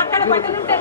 అక్కడ పట్టుకుంటే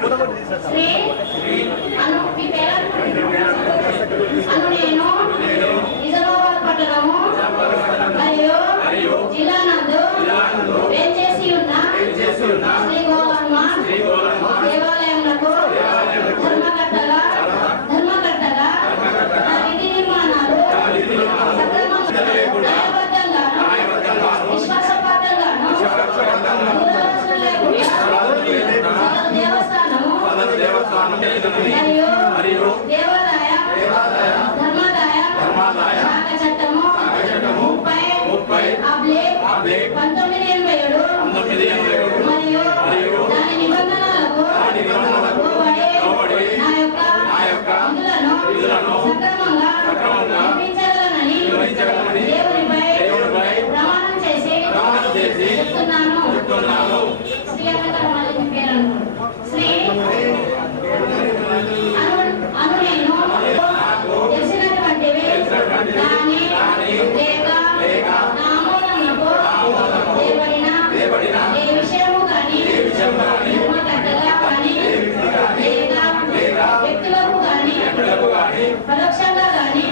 శ్రీ అను మీ పేరు అను నేను నిజామాబాద్ పట్టణము మరియు జిల్లా నందు వేంచేసి ఉన్న శ్రీ గోలమ్మ దేవాలయములకు ధర్మకర్తగా నా విధి నిర్మాణాలు సక్రమంగా విశ్వాసపాతంగాను మరియు దేవాదాయ ధర్మాదాయ శాఖ చట్టము 30/1987 మరియు దాని నిబంధనలకు లోబడి నా యొక్క విధులను సక్రమంగా నిర్వహించగలనని దేవునిపై ప్రమాణం చేసి చెప్తున్నాను. శ్రీ అను నేను తెలిసినటువంటివి కానీ లేక నా ఆమోదమునకు తేబడిన ఏ విషయము కానీ ధర్మకర్తగా కానీ లేక వ్యక్తులకు కానీ పరోక్షంగా కానీ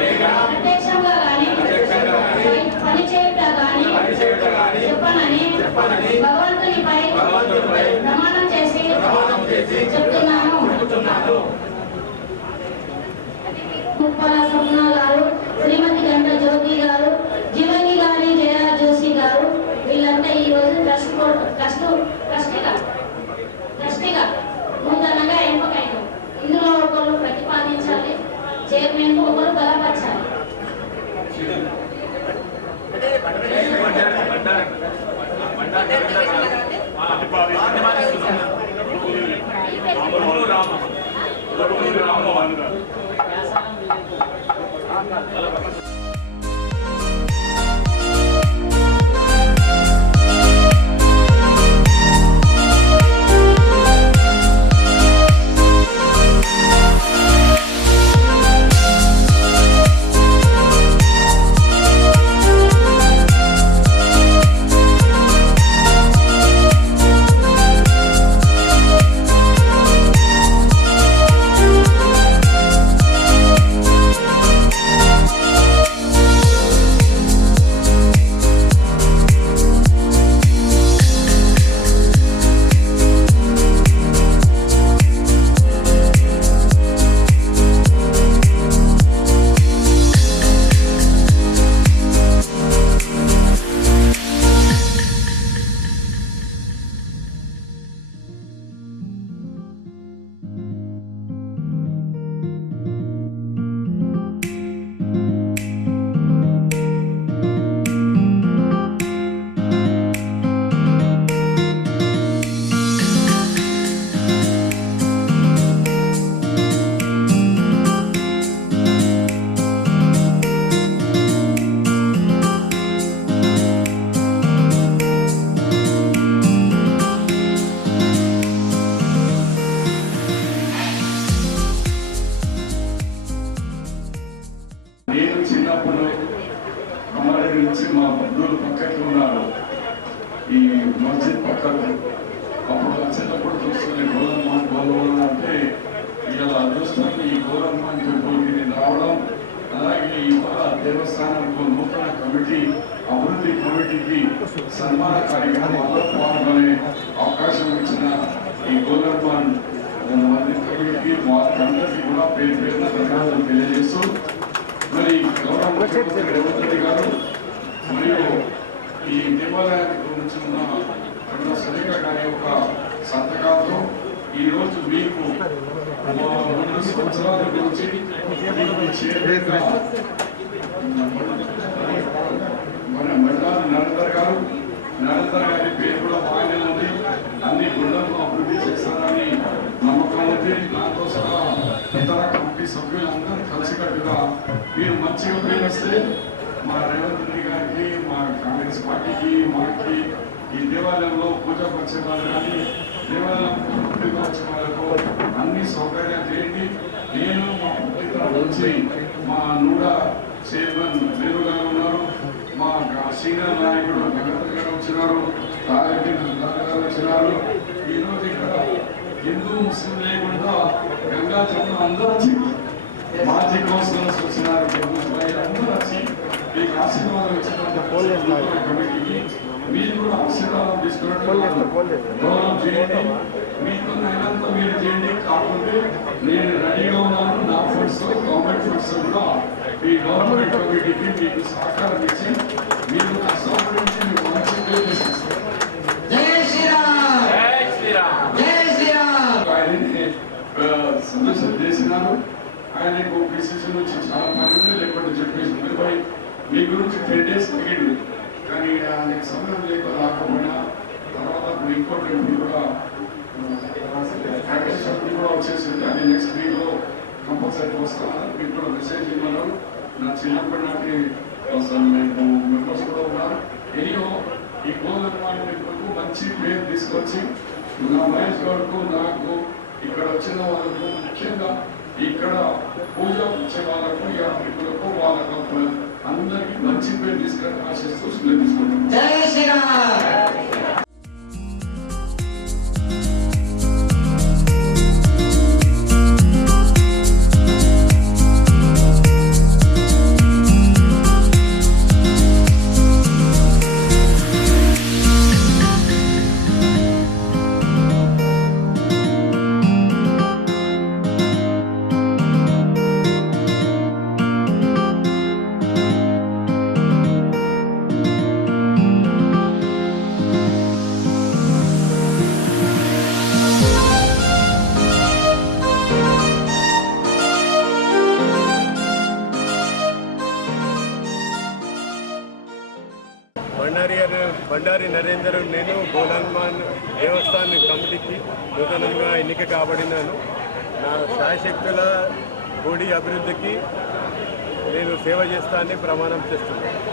లేక ప్రత్యక్షంగా కానీ పనిచేయుట కానీ చెప్పనని భగవంతునిపై ప్రమాణం చేసి చెప్తున్నాను. ముప్పాల స్వప్న గారు, శ్రీమతి గంట జ్యోతి గారు, జీవని గారి జయరాజ్ జోషి గారు వీళ్ళంతా ఈ రోజు ట్రస్టీగా నూతనంగా ఎంపికైన. ఇందులో ఒకరు ప్రతిపాదించాలి, చైర్మన్ కు ఒకరు బలపరచాలి. మా బంధువులు పక్కకి ఉన్నారు ఈ మస్జిద్ పక్కకు. అప్పుడు చిన్నప్పుడు చూసుకునే గోలమ్మ అంటే ఇలా అదృష్టం ఈ గోలమ్మ ఇక్కడికి రావడం. అలాగే ఇవాళ దేవస్థానంకు నూతన కమిటీ అభివృద్ధి కమిటీకి సన్మాన కార్యక్రమాల్లో పాల్గొనే అవకాశం ఇచ్చిన ఈ గోలమ్మ కమిటీకి వారందరికీ కూడా పేరు పేరున ధన్యవాదాలు తెలియజేస్తూ మరి గౌరవ ముఖ్యమంత్రి రేవంత్ రెడ్డి గారు మరియు ఈ దేవాలయానికి గురించిన సురేఖ గారి యొక్క సంతకాలతో ఈరోజు మీకు 2 సంవత్సరాల గురించి మన మండలి నరేందర్ గారి పేరు కూడా బాగానే ఉంది. అన్ని గుళ్ళను అభివృద్ధి చేస్తారని నమ్మకం ఉంది. దాంతో సహా ఇతర కమిటీ సభ్యులందరూ కలిసికట్టుగా మీరు మంచిగా ఉపయోగిస్తే మా రేవంత్ రెడ్డి గారికి, మా కాంగ్రెస్ పార్టీకి, మాకి ఈ దేవాలయంలో పూజా పరిచయాలు కానీ దేవాలయం పరిచయాలకు అన్ని సౌకర్యాలు చేయండి. నేను మా పుట్టిన నుంచి మా నూడ చైర్మన్ వేణు గారు ఉన్నారు, మా సీనియర్ నాయకుడు జగన్ గారు వచ్చినారు, తారెడ్డి గారు వచ్చినారు. ఈరోజు ఇక్కడ హిందూ ముస్లిం లేకుండా గంగా జమున అందరూ వచ్చి మాజీ కౌన్సిలర్స్ వచ్చినారు, అందరూ వచ్చి మీకు ఆశీర్వాదం ఇచ్చినటువంటి కమిటీకి మీరు కూడా ఆశీర్వాదం తీసుకున్నట్టు గౌరవం చేయండి. మీకు అయినంత మీరు చేయండి. కాకుంటే నేను రెడీగా ఉన్నాను. నా ఫండ్స్ గవర్నమెంట్ ఫండ్స్ కూడా ఈ గవర్నమెంట్ కమిటీకి మీకు సహకారం ఇచ్చి మీరు కష్టపడి మీకు మంచి పేరు తీసుకొస్తారు. ఆయనని సందర్శన చేసినారు. ఆయనకు పిసిసి నుంచి చాలా పని లేకుండా చెప్పేసి మీ గురించి 10 days తగ్గింది, కానీ ఆయనకి సమయం లేక రాకపోయినా తర్వాత ఇంకోటి కూడా కూడా వచ్చేసింది. అది నెక్స్ట్ వీక్లో కంపల్సరీ వస్తాను. మీకు కూడా మెసేజ్ ఇవ్వను. నా చిన్నప్పటి నాటి మీకు మెంబర్స్ కూడా ఉన్నారు. ఎనియో ఈ గోధుమ మంచి పేరు తీసుకొచ్చి నా మహేష్ గౌడ్కు నాకు ఇక్కడ వచ్చిన వాళ్ళకు ముఖ్యంగా ఇక్కడ పూజ వచ్చే వాళ్ళకు యాత్రికులకు వాళ్ళకు అందరికీ మంచి పేరు తీసుకొని ఆశిస్తూ తీసుకుంటాం. జై శ్రీరామ్. బండారి నరేందర్, నేను గోలన్మాన్ దేవస్థాన్ కమిటీకి నూతనంగా ఎన్నిక కాబడినాను. నా శాయశక్తుల గుడి అభివృద్ధికి నేను సేవ చేస్తానని ప్రమాణం చేస్తున్నాను.